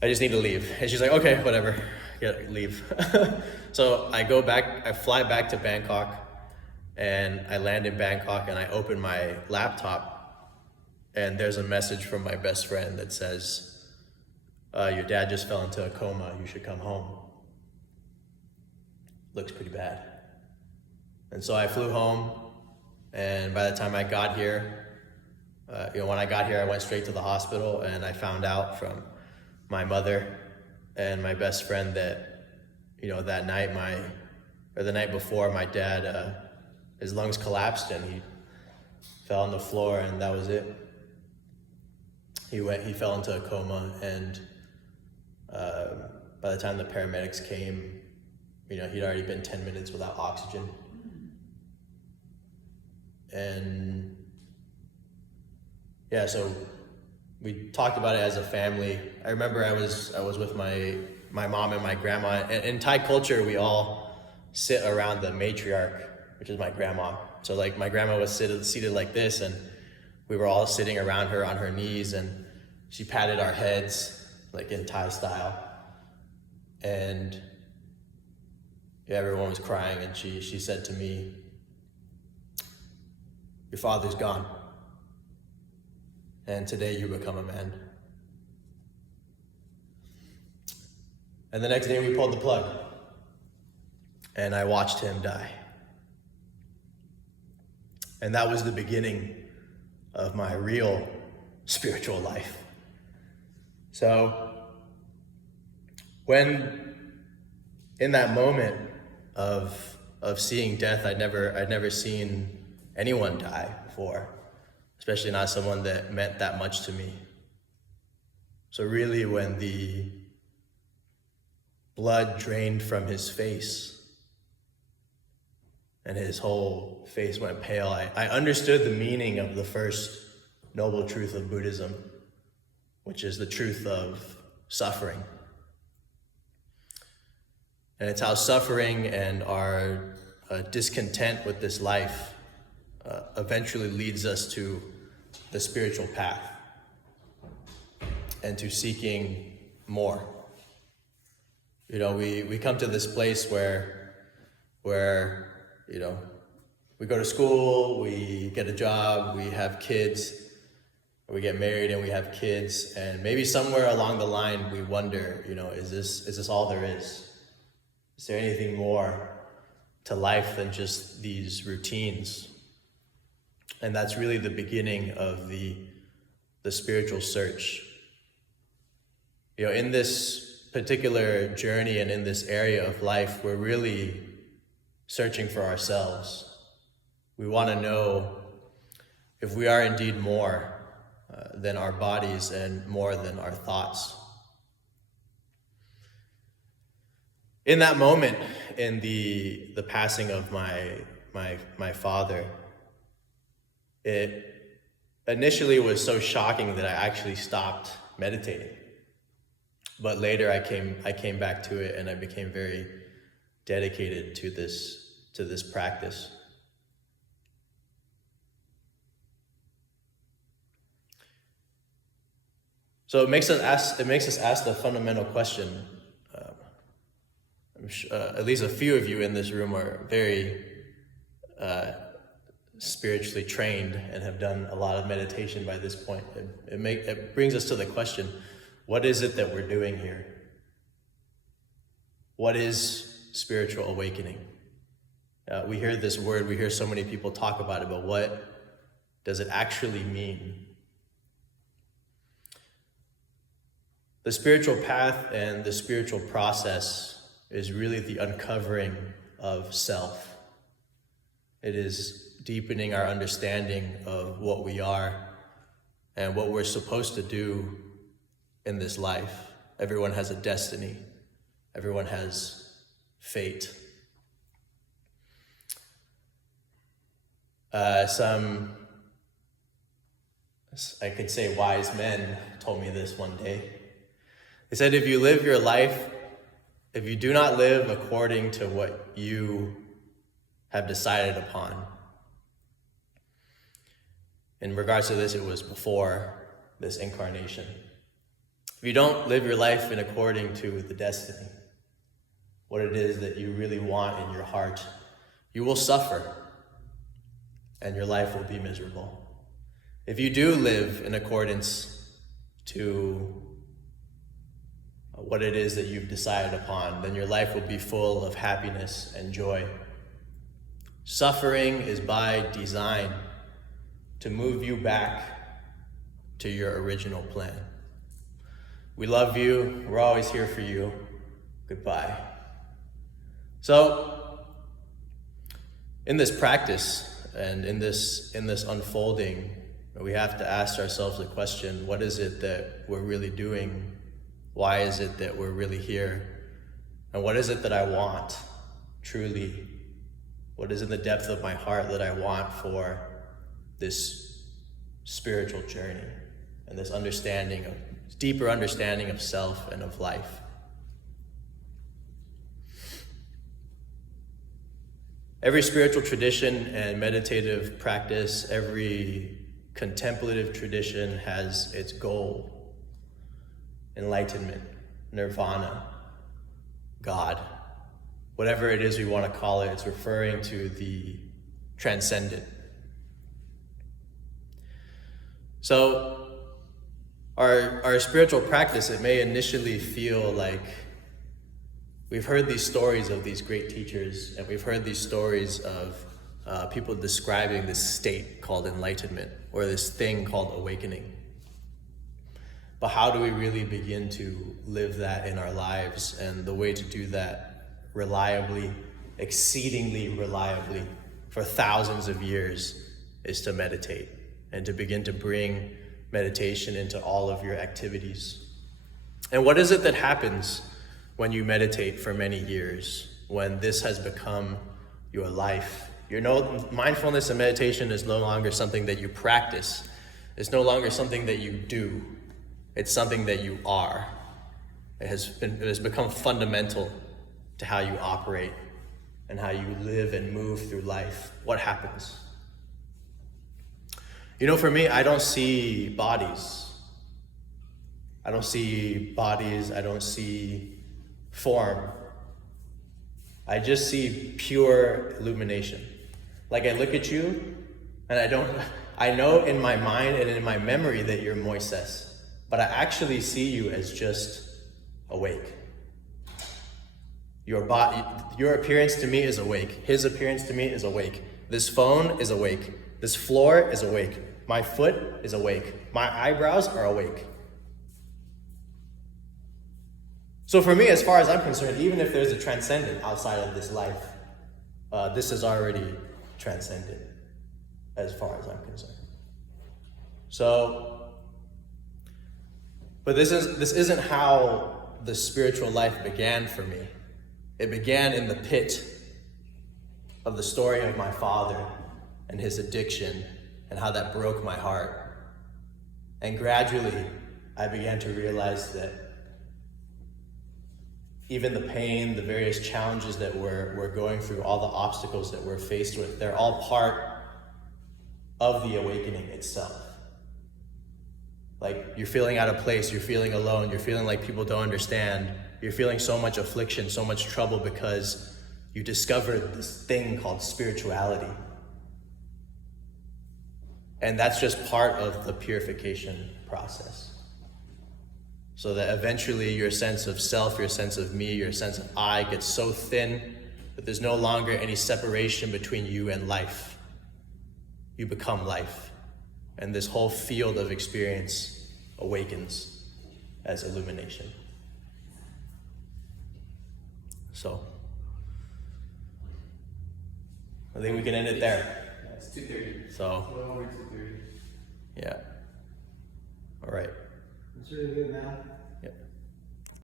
I just need to leave. And she's like, okay, whatever, yeah, leave. So I fly back to Bangkok, and I land in Bangkok, and I open my laptop, and there's a message from my best friend that says, your dad just fell into a coma, you should come home. Looks pretty bad. And so I flew home, and by the time I got here, when I got here, I went straight to the hospital, and I found out from my mother and my best friend that, that night, the night before, my dad, his lungs collapsed and he fell on the floor, and that was it. He fell into a coma, and by the time the paramedics came, he'd already been 10 minutes without oxygen. And yeah, so we talked about it as a family. I remember I was with my mom and my grandma. And in Thai culture, we all sit around the matriarch, which is my grandma. So like my grandma was seated like this, and we were all sitting around her on her knees, and she patted our heads like in Thai style. And yeah, everyone was crying, and she said to me, "Your father's gone, and today you become a man." And the next day we pulled the plug, and I watched him die. And that was the beginning of my real spiritual life. So when in that moment of seeing death, I'd never seen anyone die before, especially not someone that meant that much to me. So really, when the blood drained from his face and his whole face went pale, I understood the meaning of the first noble truth of Buddhism, which is the truth of suffering. And it's how suffering and our discontent with this life eventually leads us to the spiritual path and to seeking more. We come to this place where we go to school, we get a job, we have kids, we get married and we have kids, and maybe somewhere along the line we wonder, is this all there is? Is there anything more to life than just these routines? And that's really the beginning of the spiritual search. In this particular journey and in this area of life, we're really searching for ourselves. We want to know if we are indeed more than our bodies and more than our thoughts. In that moment, in the passing of my father, it initially was so shocking that I actually stopped meditating. But later I came back to it, and I became very dedicated to this practice. So it makes us ask the fundamental question. I'm sure, at least a few of you in this room are very spiritually trained and have done a lot of meditation by this point. It brings us to the question: what is it that we're doing here? What is spiritual awakening? We hear this word, we hear so many people talk about it, but what does it actually mean? The spiritual path and the spiritual process is really the uncovering of self. It is deepening our understanding of what we are and what we're supposed to do in this life. Everyone has a destiny. Everyone has fate. Some, I could say, wise men told me this one day. They said, if you live your life, if you do not live according to what you have decided upon. In regards to this, it was before this incarnation. if you don't live your life in according to the destiny, what it is that you really want in your heart, you will suffer and your life will be miserable. If you do live in accordance to what it is that you've decided upon, then your life will be full of happiness and joy. Suffering is by design to move you back to your original plan. We love you. We're always here for you. Goodbye. So, in this practice and in this unfolding, we have to ask ourselves the question, what is it that we're really doing? Why is it that we're really here? And what is it that I want, truly? What is in the depth of my heart that I want for this spiritual journey and this deeper understanding of self and of life? Every spiritual tradition and meditative practice, every contemplative tradition has its goal: enlightenment, nirvana, God. Whatever it is we want to call it, it's referring to the transcendent. So our spiritual practice, it may initially feel like we've heard these stories of these great teachers, and we've heard these stories of people describing this state called enlightenment, or this thing called awakening. But how do we really begin to live that in our lives? And the way to do that reliably, exceedingly reliably, for thousands of years, is to meditate and to begin to bring meditation into all of your activities. And what is it that happens when you meditate for many years, when this has become your life? Mindfulness and meditation is no longer something that you practice. It's no longer something that you do. It's something that you are. It has become fundamental to how you operate and how you live and move through life. What happens? For me, I don't see bodies. I don't see form. I just see pure illumination. Like, I look at you and I know in my mind and in my memory that you're Moises, but I actually see you as just awake. Your appearance to me is awake. His appearance to me is awake. This phone is awake. This floor is awake. My foot is awake. My eyebrows are awake. So for me, as far as I'm concerned, even if there's a transcendent outside of this life, this is already transcendent as far as I'm concerned. So, but this isn't how the spiritual life began for me. It began in the pit of the story of my father and his addiction and how that broke my heart. And gradually, I began to realize that even the pain, the various challenges that we're going through, all the obstacles that we're faced with, they're all part of the awakening itself. Like, you're feeling out of place, you're feeling alone, you're feeling like people don't understand, you're feeling so much affliction, so much trouble because you discovered this thing called spirituality. And that's just part of the purification process. So that eventually your sense of self, your sense of me, your sense of I gets so thin that there's no longer any separation between you and life. You become life. And this whole field of experience awakens as illumination. So, I think we can end it there. Yeah, it's 2:30. So, A little over 2:30. yeah. All right. It's really good now. Yep.